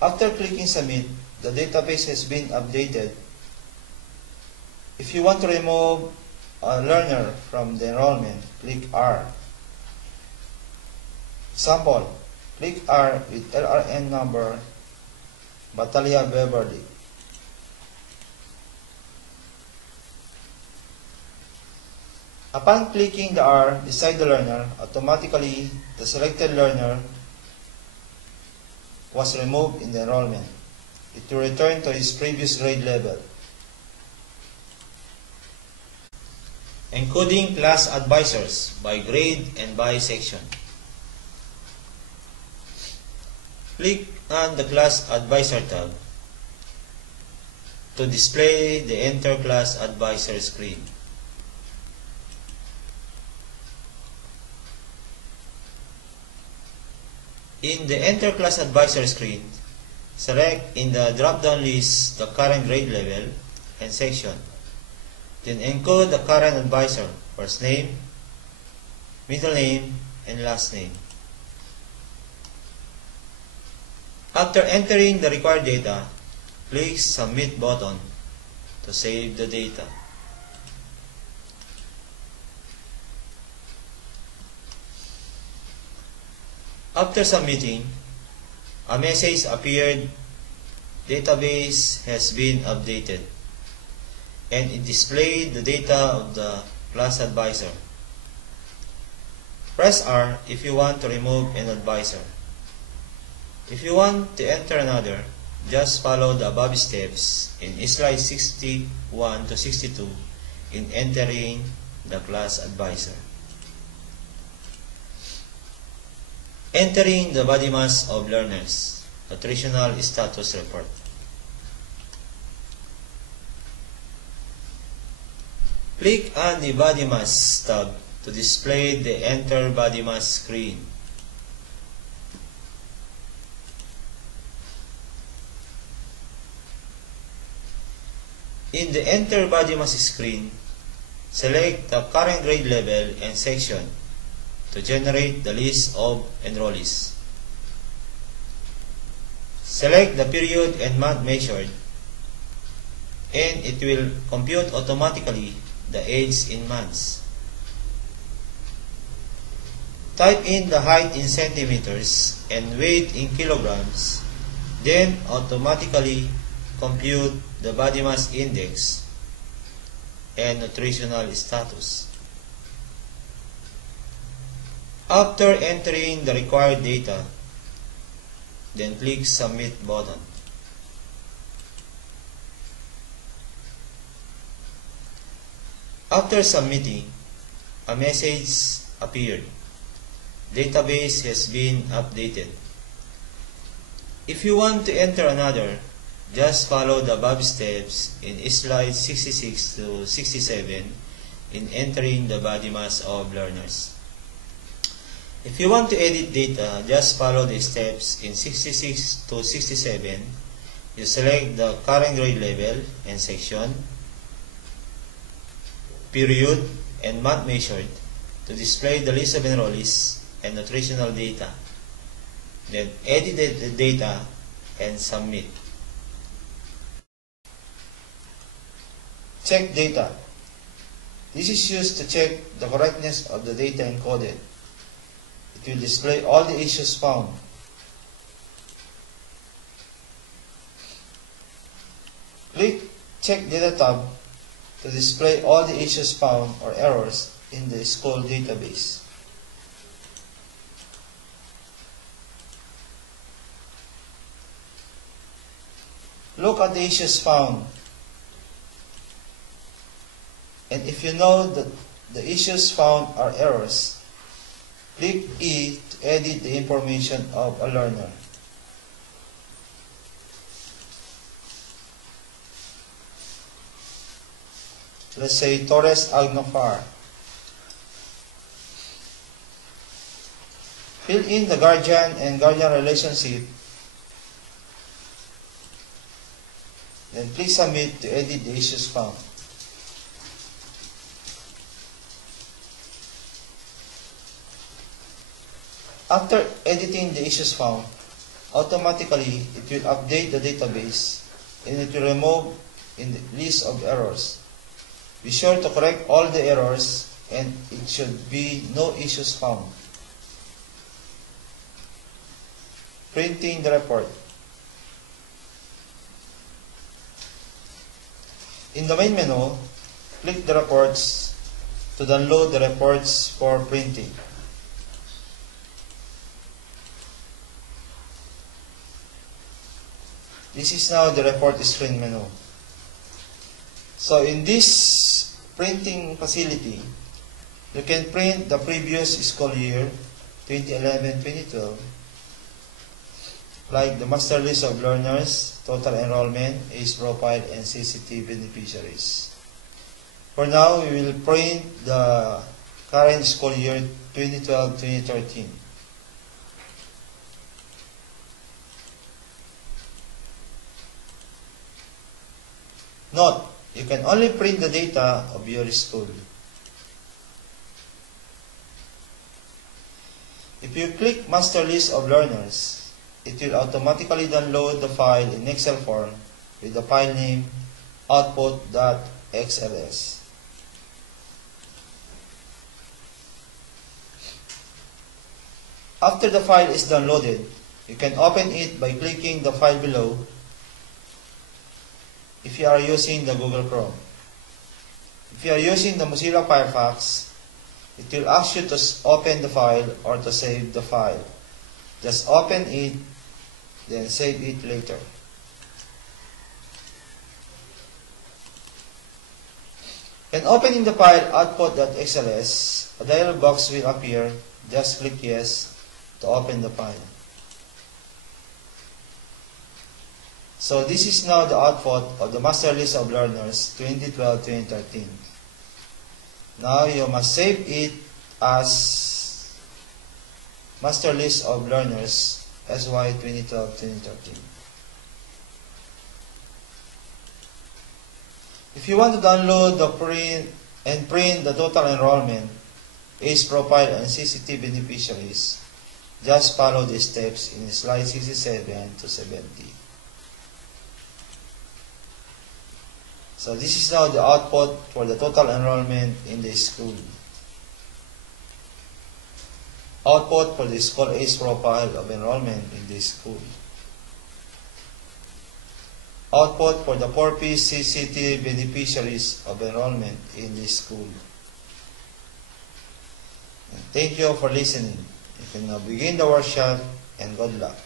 After clicking Submit, the database has been updated. If you want to remove a learner from the enrollment, click R. Example, click R with LRN number Batalha Beverly. Upon clicking the R beside the learner, automatically the selected learner was removed in the enrollment. It will return to his previous grade level. Encoding class advisors by grade and by section. Click on the Class Advisor tab to display the Enter Class Advisor screen. In the Enter Class Advisor screen, select in the drop-down list the current grade level and section. Then encode the current advisor, first name, middle name, and last name. After entering the required data, click Submit button to save the data. After submitting, a message appeared, database has been updated, and it displayed the data of the class advisor. Press R if you want to remove an advisor. If you want to enter another, just follow the above steps in slide 61 to 62 in entering the class advisor. Entering the body mass of learners, nutritional status report. Click on the body mass tab to display the Enter Body Mass screen. In the Enter Body Mass screen, select the current grade level and section to generate the list of enrollees. Select the period and month measured, and it will compute automatically the age in months. Type in the height in centimeters and weight in kilograms, then automatically compute the body mass index and nutritional status. After entering the required data, then click Submit button. After submitting, a message appeared. Database has been updated. If you want to enter another, just follow the above steps in slides 66 to 67 in entering the body mass of learners. If you want to edit data, just follow the steps in 66 to 67. You select the current grade level and section, period, and month measured to display the list of enrollees and nutritional data. Then edit the data and submit. Check data. This is used to check the correctness of the data encoded. It will display all the issues found. Click Check Data tab to display all the issues found or errors in the school database. Look at the issues found, and if you know that the issues found are errors, click E to edit the information of a learner. Let's say Torres Agnofar. Fill in the guardian and guardian relationship. Then click Submit to edit the issues found. After editing the issues found, automatically it will update the database and it will remove in the list of errors. Be sure to correct all the errors and it should be no issues found. Printing the report. In the main menu, click the reports to download the reports for printing. This is now the report screen menu. So in this printing facility, you can print the previous school year, 2011-2012, like the master list of learners, total enrollment, age profile, and CCT beneficiaries. For now, we will print the current school year 2012-2013. Note, you can only print the data of your school. If you click Master List of Learners, it will automatically download the file in Excel form with the file name output.xls. After the file is downloaded, you can open it by clicking the file below if you are using the Google Chrome. If you are using the Mozilla Firefox, it will ask you to open the file or to save the file. Just open it, then save it later. When opening the file output.xls, a dialog box will appear. Just click yes to open the file. So this is now the output of the master list of learners 2012-2013. Now you must save it as master list of learners SY 2012-2013. If you want to download the print the total enrollment, age profile, and CCT beneficiaries, just follow the steps in slide 67 to 70. So this is now the output for the total enrollment in the school. Output for the school age profile of enrollment in the school. Output for the 4-piece CCT beneficiaries of enrollment in the school. And thank you for listening. You can now begin the workshop and good luck.